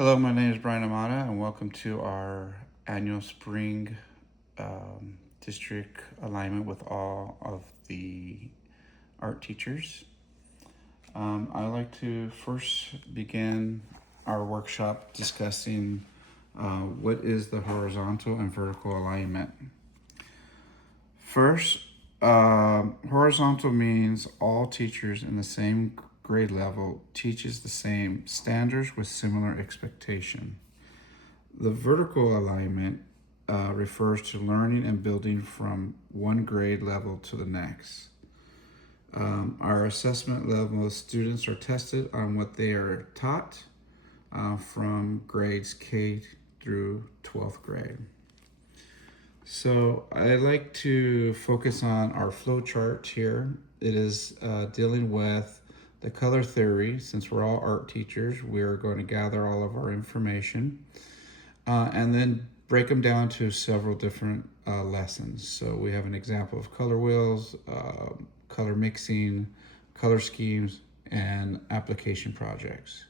Hello, my name is Brian Amata, and welcome to our annual spring district alignment with all of the art teachers. I'd like to first begin our workshop discussing what is the horizontal and vertical alignment. First, horizontal means all teachers in the same grade level teaches the same standards with similar expectation. The vertical alignment refers to learning and building from one grade level to the next. Our assessment level students are tested on what they are taught from grades K through 12th grade. So I like to focus on our flow chart here. It is dealing with the color theory. Since we're all art teachers, we are going to gather all of our information and then break them down to several different lessons. So we have an example of color wheels, color mixing, color schemes, and application projects.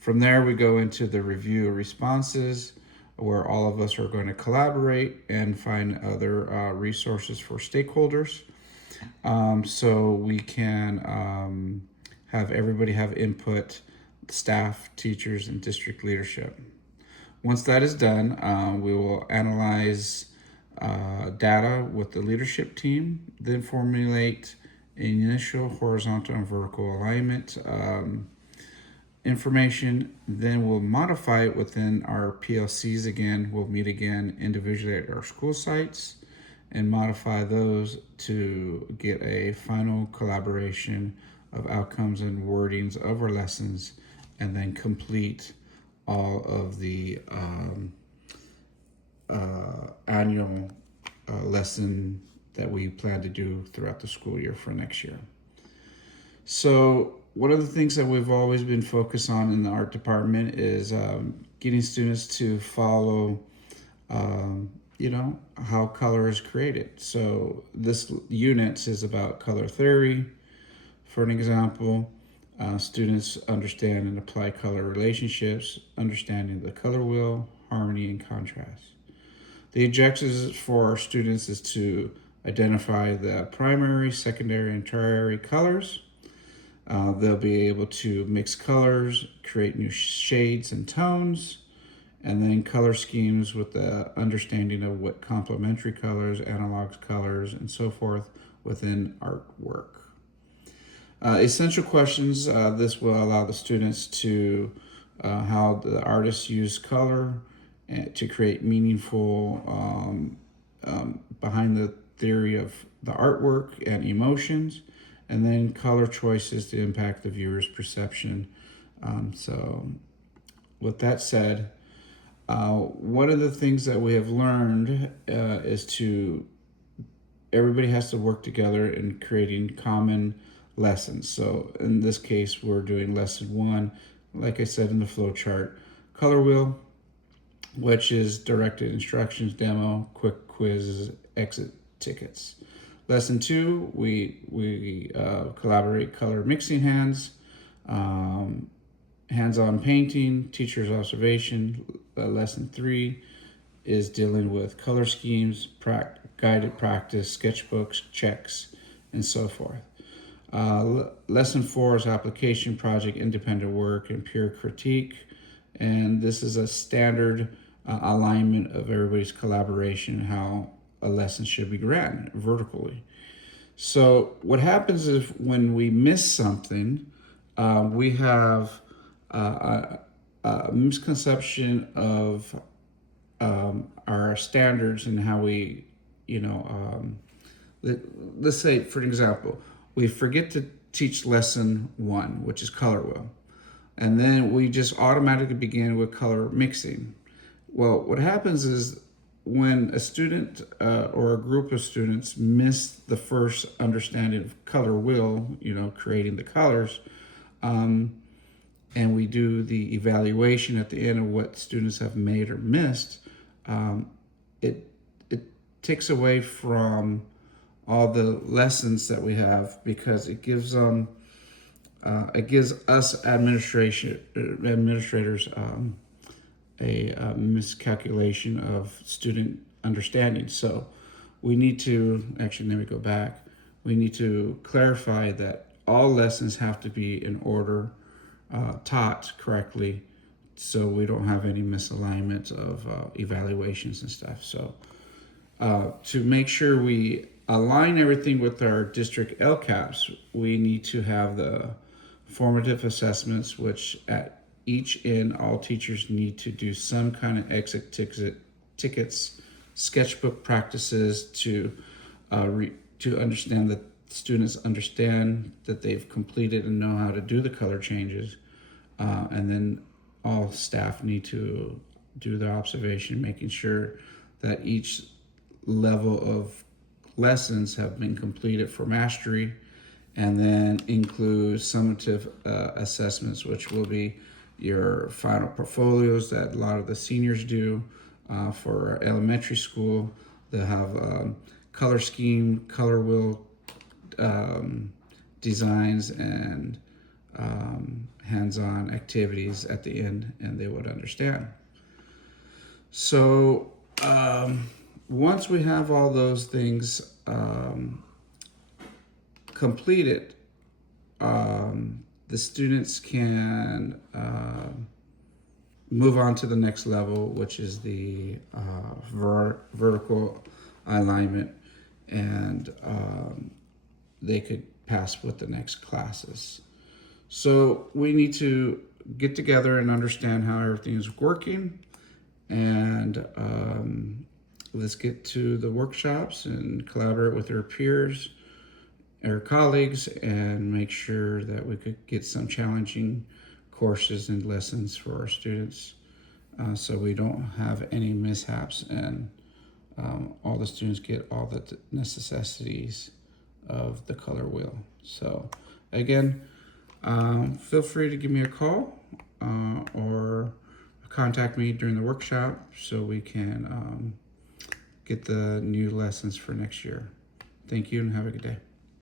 From there, we go into the review responses, where all of us are going to collaborate and find other resources for stakeholders, so we can have everybody have input, staff, teachers, and district leadership. Once that is done, we will analyze data with the leadership team, then formulate initial horizontal and vertical alignment information. Then we'll modify it within our PLCs again. We'll meet again individually at our school sites and modify those to get a final collaboration of outcomes and wordings of our lessons, and then complete all of the annual lesson that we plan to do throughout the school year for next year. So one of the things that we've always been focused on in the art department is getting students to follow, how color is created. So this unit is about color theory. For an example, students understand and apply color relationships, understanding the color wheel, harmony, and contrast. The objectives for our students is to identify the primary, secondary, and tertiary colors. They'll be able to mix colors, create new shades and tones, and then color schemes with the understanding of what complementary colors, analog colors, and so forth within artwork. Essential questions, this will allow the students to how the artists use color to create meaningful behind the theory of the artwork and emotions, and then color choices to impact the viewer's perception. So with that said, one of the things that we have learned is to everybody has to work together in creating common lessons. So in this case, we're doing lesson 1, like I said in the flow chart, color wheel, which is directed instructions, demo, quick quizzes, exit tickets. Lesson 2, we collaborate color mixing hands, hands-on painting, teacher's observation. Lesson 3 is dealing with color schemes, guided practice, sketchbooks, checks, and so forth. Lesson 4 is application project, independent work, and peer critique. And this is a standard alignment of everybody's collaboration, how a lesson should be ran vertically. So what happens is when we miss something, we have a misconception of our standards and how we, let's say, for example, we forget to teach lesson 1, which is color wheel. And then we just automatically begin with color mixing. Well, what happens is when a student or a group of students miss the first understanding of color wheel, creating the colors, and we do the evaluation at the end of what students have made or missed, it takes away from all the lessons that we have, because it gives us administrators a miscalculation of student understanding. So we need to, actually, let me go back. We need to clarify that all lessons have to be in order, taught correctly, so we don't have any misalignment of evaluations and stuff. So to make sure we align everything with our district LCAPs, we need to have the formative assessments, which at each end, all teachers need to do some kind of exit tickets, sketchbook practices to understand that students understand that they've completed and know how to do the color changes. And then all staff need to do their observation, making sure that each level of lessons have been completed for mastery, and then include summative assessments, which will be your final portfolios that a lot of the seniors do for elementary school. They'll have color scheme, color wheel designs, and hands-on activities at the end, and they would understand. So once we have all those things completed, the students can move on to the next level, which is the vertical alignment, and they could pass with the next classes. So we need to get together and understand how everything is working, and let's get to the workshops and collaborate with our peers, our colleagues, and make sure that we could get some challenging courses and lessons for our students, so we don't have any mishaps, and all the students get all the necessities of the color wheel. So again, feel free to give me a call or contact me during the workshop so we can get the new lessons for next year. Thank you and have a good day.